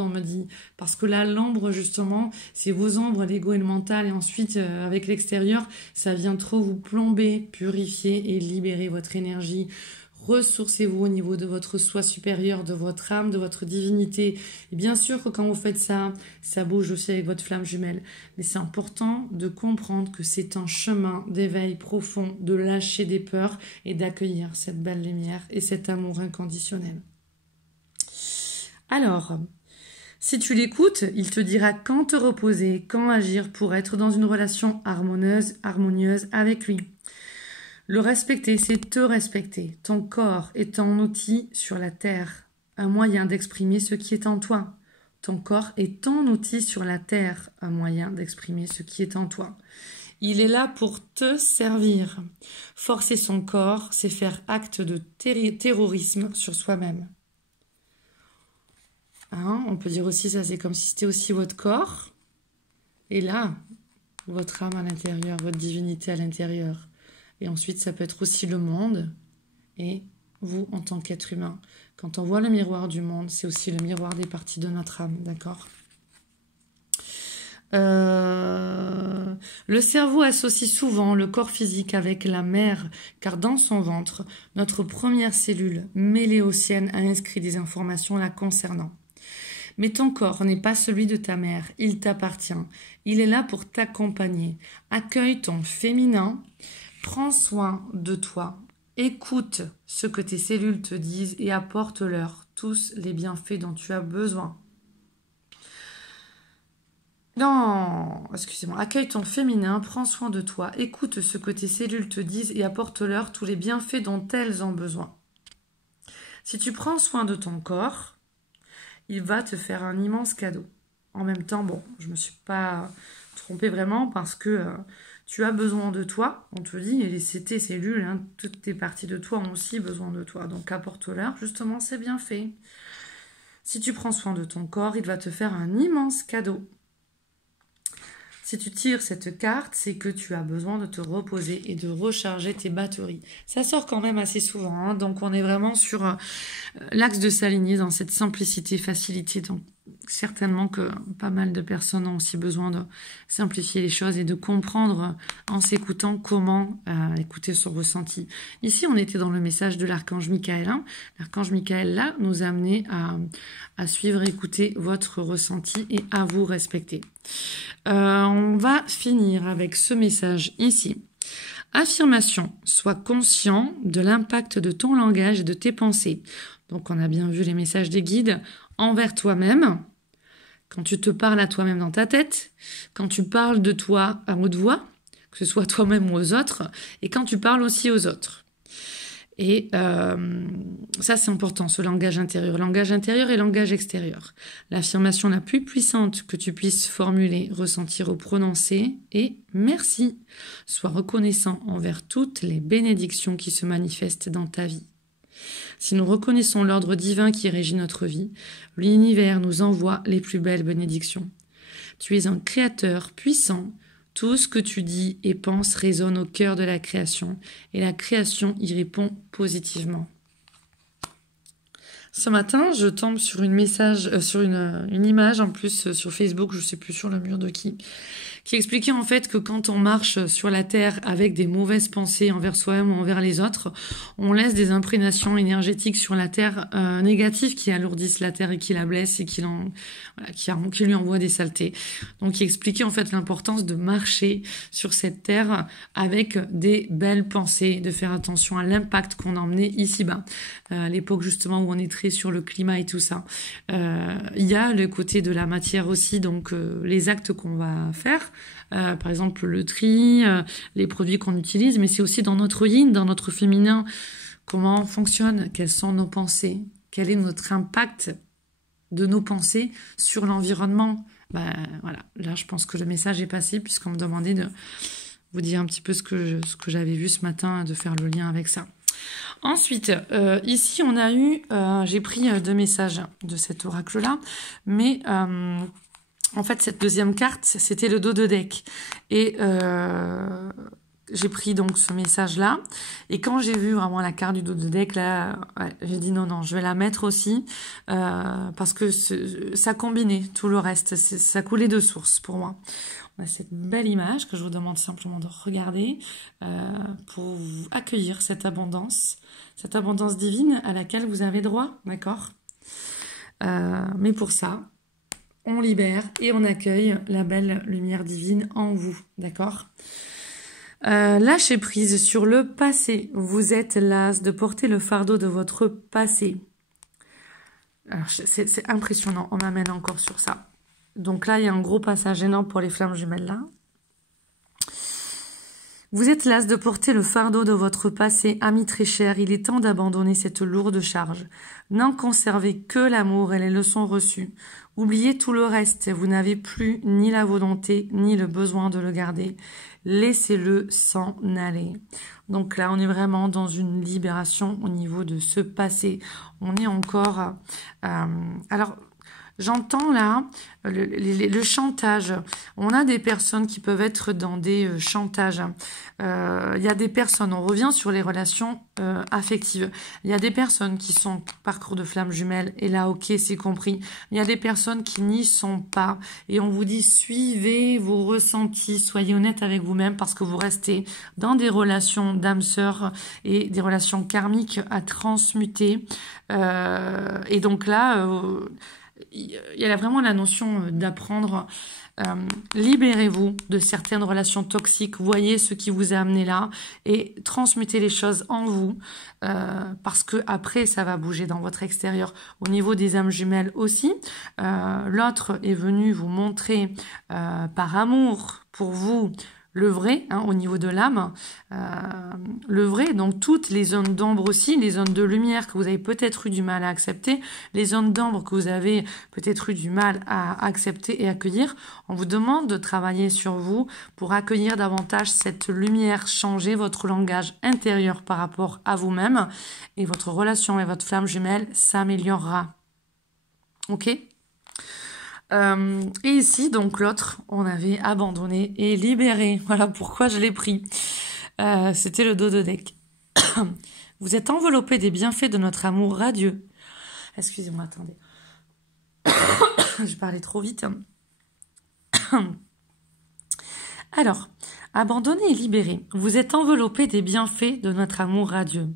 on me dit, parce que là, l'ombre, justement, c'est vos ombres, l'ego et le mental, et ensuite, avec l'extérieur, ça vient trop vous plomber, purifier et libérer votre énergie. Ressourcez-vous au niveau de votre soi supérieur, de votre âme, de votre divinité. Et bien sûr que quand vous faites ça, ça bouge aussi avec votre flamme jumelle. Mais c'est important de comprendre que c'est un chemin d'éveil profond, de lâcher des peurs et d'accueillir cette belle lumière et cet amour inconditionnel. Alors, si tu l'écoutes, il te dira quand te reposer, quand agir pour être dans une relation harmonieuse avec lui. Le respecter, c'est te respecter. Ton corps est un outil sur la terre, un moyen d'exprimer ce qui est en toi. Ton corps est ton outil sur la terre, un moyen d'exprimer ce qui est en toi. Il est là pour te servir. Forcer son corps, c'est faire acte de terrorisme sur soi-même. Hein, on peut dire aussi ça, c'est comme si c'était aussi votre corps. Et là, votre âme à l'intérieur, votre divinité à l'intérieur. Et ensuite, ça peut être aussi le monde et vous en tant qu'être humain. Quand on voit le miroir du monde, c'est aussi le miroir des parties de notre âme, d'accord ? Le cerveau associe souvent le corps physique avec la mère, car dans son ventre, notre première cellule méléocienne a inscrit des informations la concernant. Mais ton corps n'est pas celui de ta mère, il t'appartient. Il est là pour t'accompagner. Accueille ton féminin. Prends soin de toi, écoute ce que tes cellules te disent et apporte-leur tous les bienfaits dont tu as besoin. Accueille ton féminin, prends soin de toi, écoute ce que tes cellules te disent et apporte-leur tous les bienfaits dont elles ont besoin. Si tu prends soin de ton corps, il va te faire un immense cadeau. En même temps, bon, je ne me suis pas trompée vraiment parce que... tu as besoin de toi, on te dit, et c'est tes cellules, hein, toutes tes parties de toi ont aussi besoin de toi. Donc apporte-leur, justement, c'est bien fait. Si tu prends soin de ton corps, il va te faire un immense cadeau. Si tu tires cette carte, c'est que tu as besoin de te reposer et de recharger tes batteries. Ça sort quand même assez souvent, hein, donc on est vraiment sur l'axe de s'aligner dans cette simplicité, facilité. Donc certainement que pas mal de personnes ont aussi besoin de simplifier les choses et de comprendre en s'écoutant comment écouter son ressenti. Ici, on était dans le message de l'archange Michael. Hein. L'archange Michael, là, nous a amené à suivre, écouter votre ressenti et à vous respecter. On va finir avec ce message ici. Affirmation, sois conscient de l'impact de ton langage et de tes pensées. Donc, on a bien vu les messages des guides envers toi-même, quand tu te parles à toi-même dans ta tête, quand tu parles de toi à haute voix, que ce soit toi-même ou aux autres, et quand tu parles aussi aux autres. Et ça, c'est important, ce langage intérieur et langage extérieur. L'affirmation la plus puissante que tu puisses formuler, ressentir ou prononcer est « merci ». Sois reconnaissant envers toutes les bénédictions qui se manifestent dans ta vie. Si nous reconnaissons l'ordre divin qui régit notre vie, l'univers nous envoie les plus belles bénédictions. Tu es un créateur puissant. Tout ce que tu dis et penses résonne au cœur de la création et la création y répond positivement. Ce matin, je tombe sur une image en plus sur Facebook, je ne sais plus sur le mur de qui expliquait en fait que quand on marche sur la terre avec des mauvaises pensées envers soi-même ou envers les autres, on laisse des imprégnations énergétiques sur la terre négatives qui alourdissent la terre et qui la blessent et qui lui envoient des saletés. Donc il expliquait en fait l'importance de marcher sur cette terre avec des belles pensées, de faire attention à l'impact qu'on a emmené ici-bas. À l'époque justement où on est très sur le climat et tout ça. Il y a le côté de la matière aussi, donc les actes qu'on va faire, par exemple le tri, les produits qu'on utilise, mais c'est aussi dans notre yin, dans notre féminin, comment on fonctionne, quelles sont nos pensées, quel est notre impact de nos pensées sur l'environnement, Ben, voilà, là je pense que le message est passé puisqu'on me demandait de vous dire un petit peu ce que j'avais vu ce matin, de faire le lien avec ça. Ensuite, ici on a eu, j'ai pris 2 messages de cet oracle-là, mais en fait cette deuxième carte, c'était le dos de deck. Et j'ai pris donc ce message-là, et quand j'ai vu vraiment la carte du dos de deck, là, ouais, j'ai dit non, je vais la mettre aussi, parce que ça combinait tout le reste, ça coulait de source pour moi. On a cette belle image que je vous demande simplement de regarder pour accueillir cette abondance divine à laquelle vous avez droit, d'accord? Mais pour ça, on libère et on accueille la belle lumière divine en vous, d'accord? Lâchez prise sur le passé. Vous êtes las de porter le fardeau de votre passé. Alors, c'est impressionnant, on m'amène encore sur ça. Donc là, il y a un gros passage énorme pour les flammes jumelles là. Vous êtes las de porter le fardeau de votre passé, ami très cher. Il est temps d'abandonner cette lourde charge. N'en conservez que l'amour et les leçons reçues. Oubliez tout le reste. Vous n'avez plus ni la volonté, ni le besoin de le garder. Laissez-le s'en aller. Donc là, on est vraiment dans une libération au niveau de ce passé. On est encore... alors... J'entends là le chantage. On a des personnes qui peuvent être dans des chantages. Il y a des personnes, on revient sur les relations affectives. Il y a des personnes qui sont parcours de flammes jumelles, et là, ok, c'est compris. Il y a des personnes qui n'y sont pas. Et on vous dit, suivez vos ressentis, soyez honnête avec vous-même, parce que vous restez dans des relations d'âme sœur et des relations karmiques à transmuter. Et donc là... il y a vraiment la notion d'apprendre. Libérez-vous de certaines relations toxiques. Voyez ce qui vous a amené là et transmutez les choses en vous, parce que après ça va bouger dans votre extérieur. Au niveau des âmes jumelles aussi, l'autre est venu vous montrer par amour pour vous le vrai, hein, au niveau de l'âme, le vrai, donc toutes les zones d'ombre aussi, les zones de lumière que vous avez peut-être eu du mal à accepter, les zones d'ombre que vous avez peut-être eu du mal à accepter et accueillir. On vous demande de travailler sur vous pour accueillir davantage cette lumière, changer votre langage intérieur par rapport à vous-même, et votre relation avec votre flamme jumelle s'améliorera. Ok ? Et ici, donc l'autre, on avait abandonné et libéré. Voilà pourquoi je l'ai pris. C'était le dos de deck. Vous êtes enveloppé des bienfaits de notre amour radieux. Excusez-moi, attendez. Je parlais trop vite. Alors, abandonné et libéré. Vous êtes enveloppé des bienfaits de notre amour radieux.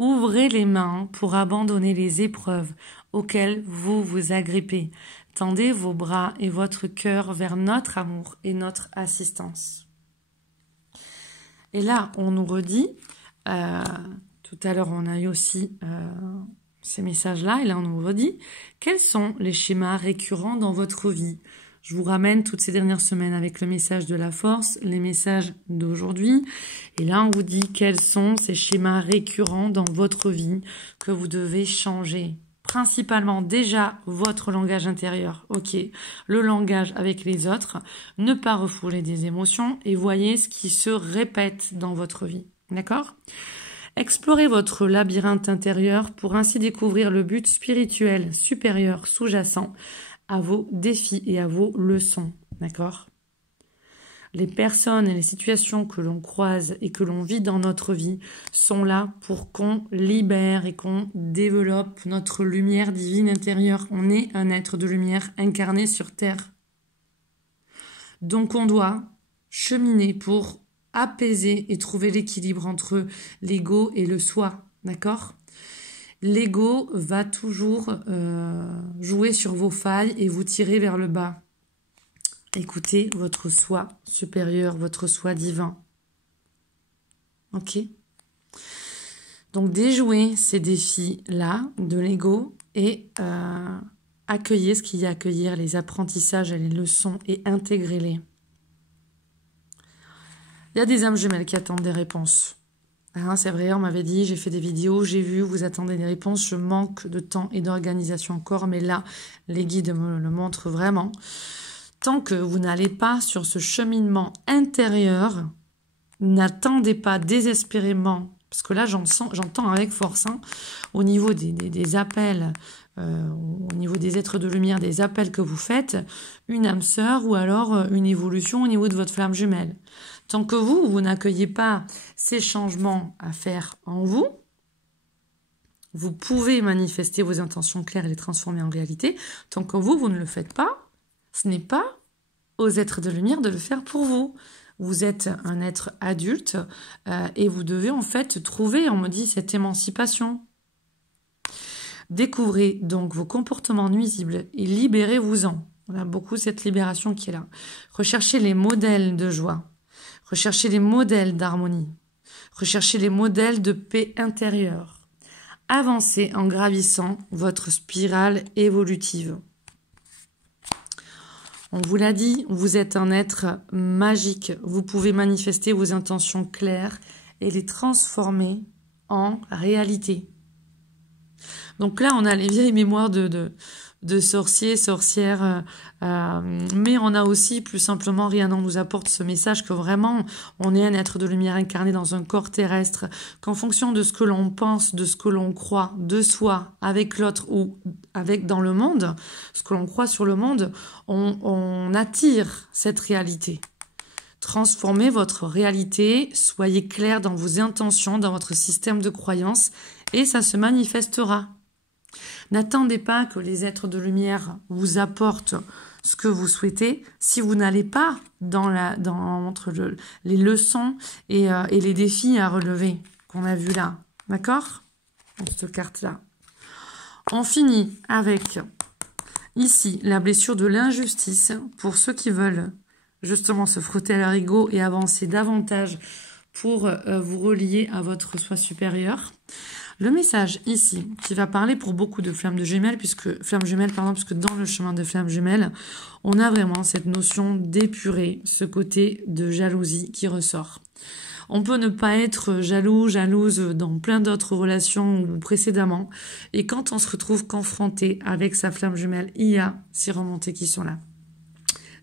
Ouvrez les mains pour abandonner les épreuves auxquelles vous vous agrippez. Tendez vos bras et votre cœur vers notre amour et notre assistance. Et là, on nous redit, tout à l'heure on a eu aussi ces messages-là, et là on nous redit, quels sont les schémas récurrents dans votre vie? Je vous ramène toutes ces dernières semaines avec le message de la force, les messages d'aujourd'hui. Et là, on vous dit quels sont ces schémas récurrents dans votre vie que vous devez changer. Principalement déjà votre langage intérieur, ok, le langage avec les autres, ne pas refouler des émotions et voyez ce qui se répète dans votre vie, d'accord? Explorez votre labyrinthe intérieur pour ainsi découvrir le but spirituel supérieur sous-jacent à vos défis et à vos leçons, d'accord? Les personnes et les situations que l'on croise et que l'on vit dans notre vie sont là pour qu'on libère et qu'on développe notre lumière divine intérieure. On est un être de lumière incarné sur Terre. Donc on doit cheminer pour apaiser et trouver l'équilibre entre l'ego et le soi, d'accord? L'ego va toujours jouer sur vos failles et vous tirer vers le bas. Écoutez votre soi supérieur, votre soi divin. Ok? Donc déjouez ces défis-là de l'ego et accueillez ce qu'il y a à accueillir, les apprentissages et les leçons, et intégrez-les. Il y a des âmes jumelles qui attendent des réponses. Hein, c'est vrai, on m'avait dit, j'ai fait des vidéos, j'ai vu, vous attendez des réponses, je manque de temps et d'organisation encore, mais là, les guides me le montrent vraiment. Tant que vous n'allez pas sur ce cheminement intérieur, n'attendez pas désespérément, parce que là j'entends avec force, hein, au niveau des appels, au niveau des êtres de lumière, des appels que vous faites, une âme sœur ou alors une évolution au niveau de votre flamme jumelle. Tant que vous n'accueillez pas ces changements à faire en vous, vous pouvez manifester vos intentions claires et les transformer en réalité. Tant que vous ne le faites pas, ce n'est pas aux êtres de lumière de le faire pour vous. Vous êtes un être adulte et vous devez en fait trouver, on me dit, cette émancipation. Découvrez donc vos comportements nuisibles et libérez-vous-en. On a beaucoup cette libération qui est là. Recherchez les modèles de joie. Recherchez les modèles d'harmonie. Recherchez les modèles de paix intérieure. Avancez en gravissant votre spirale évolutive. On vous l'a dit, vous êtes un être magique. Vous pouvez manifester vos intentions claires et les transformer en réalité. Donc là, on a les vieilles mémoires de sorciers, sorcières, mais on a aussi plus simplement, Rhiannon nous apporte ce message que vraiment, on est un être de lumière incarné dans un corps terrestre, qu'en fonction de ce que l'on pense, de ce que l'on croit, de soi, avec l'autre ou avec dans le monde, ce que l'on croit sur le monde, on attire cette réalité. Transformez votre réalité, soyez clair dans vos intentions, dans votre système de croyance, et ça se manifestera. N'attendez pas que les êtres de lumière vous apportent ce que vous souhaitez si vous n'allez pas entre les leçons et les défis à relever qu'on a vus là. D'accord? Cette carte-là. On finit avec ici la blessure de l'injustice pour ceux qui veulent justement se frotter à leur ego et avancer davantage pour vous relier à votre soi supérieur. Le message ici, qui va parler pour beaucoup de flammes jumelles, puisque dans le chemin de flammes jumelles, on a vraiment cette notion d'épurer ce côté de jalousie qui ressort. On peut ne pas être jaloux, jalouse dans plein d'autres relations ou précédemment, et quand on se retrouve confronté avec sa flamme jumelle, il y a ces remontées qui sont là.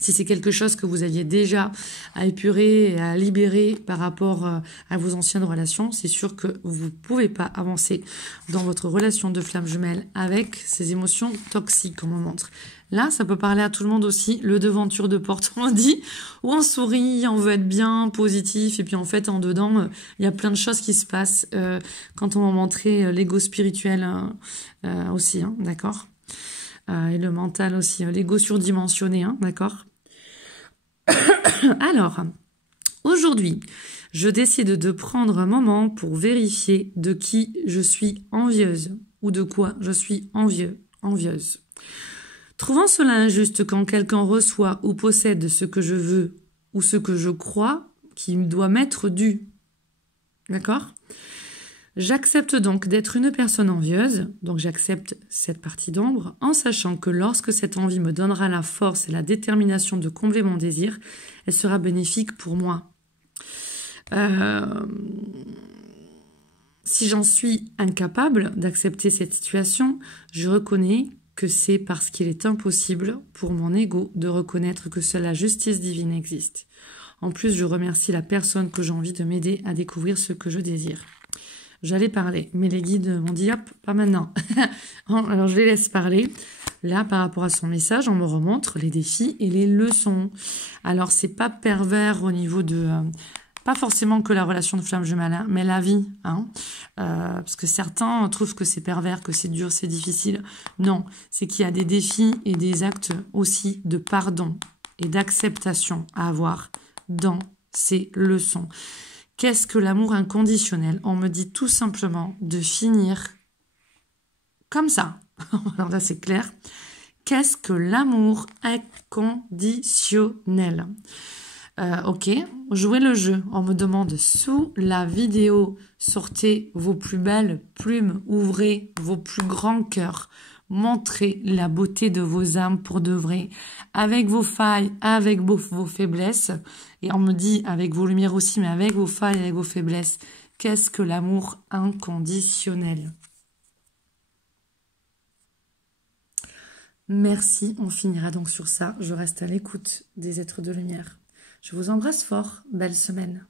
Si c'est quelque chose que vous aviez déjà à épurer et à libérer par rapport à vos anciennes relations, c'est sûr que vous ne pouvez pas avancer dans votre relation de flamme jumelle avec ces émotions toxiques qu'on me montre. Là, ça peut parler à tout le monde aussi, le devanture de porte, on dit, où on sourit, on veut être bien, positif, et puis en fait, en dedans, il y a plein de choses qui se passent quand on m'a montré l'ego spirituel aussi, hein, d'accord, et le mental aussi, l'ego surdimensionné, hein, d'accord. Alors, aujourd'hui, je décide de prendre un moment pour vérifier de qui je suis envieuse ou de quoi je suis envieuse. Trouvant cela injuste quand quelqu'un reçoit ou possède ce que je veux ou ce que je crois qui doit m'être dû. D'accord ? J'accepte donc d'être une personne envieuse, donc j'accepte cette partie d'ombre, en sachant que lorsque cette envie me donnera la force et la détermination de combler mon désir, elle sera bénéfique pour moi. Si j'en suis incapable d'accepter cette situation, je reconnais que c'est parce qu'il est impossible pour mon ego de reconnaître que seule la justice divine existe. En plus, je remercie la personne que j'ai envie de m'aider à découvrir ce que je désire. J'allais parler, mais les guides m'ont dit, hop, pas maintenant. Alors, je les laisse parler. Là, par rapport à son message, on me remontre les défis et les leçons. Alors, c'est pas pervers au niveau de... pas forcément que la relation de flamme jumelle, hein, mais la vie. Hein, parce que certains trouvent que c'est pervers, que c'est dur, c'est difficile. Non, c'est qu'il y a des défis et des actes aussi de pardon et d'acceptation à avoir dans ces leçons. Qu'est-ce que l'amour inconditionnel? On me dit tout simplement de finir comme ça. Alors là, c'est clair. Qu'est-ce que l'amour inconditionnel? Ok, jouez le jeu. On me demande sous la vidéo, sortez vos plus belles plumes, ouvrez vos plus grands cœurs. Montrez la beauté de vos âmes pour de vrai, avec vos failles, avec vos faiblesses. Et on me dit avec vos lumières aussi, mais avec vos failles, avec vos faiblesses. Qu'est-ce que l'amour inconditionnel? Merci, on finira donc sur ça. Je reste à l'écoute des êtres de lumière. Je vous embrasse fort, belle semaine.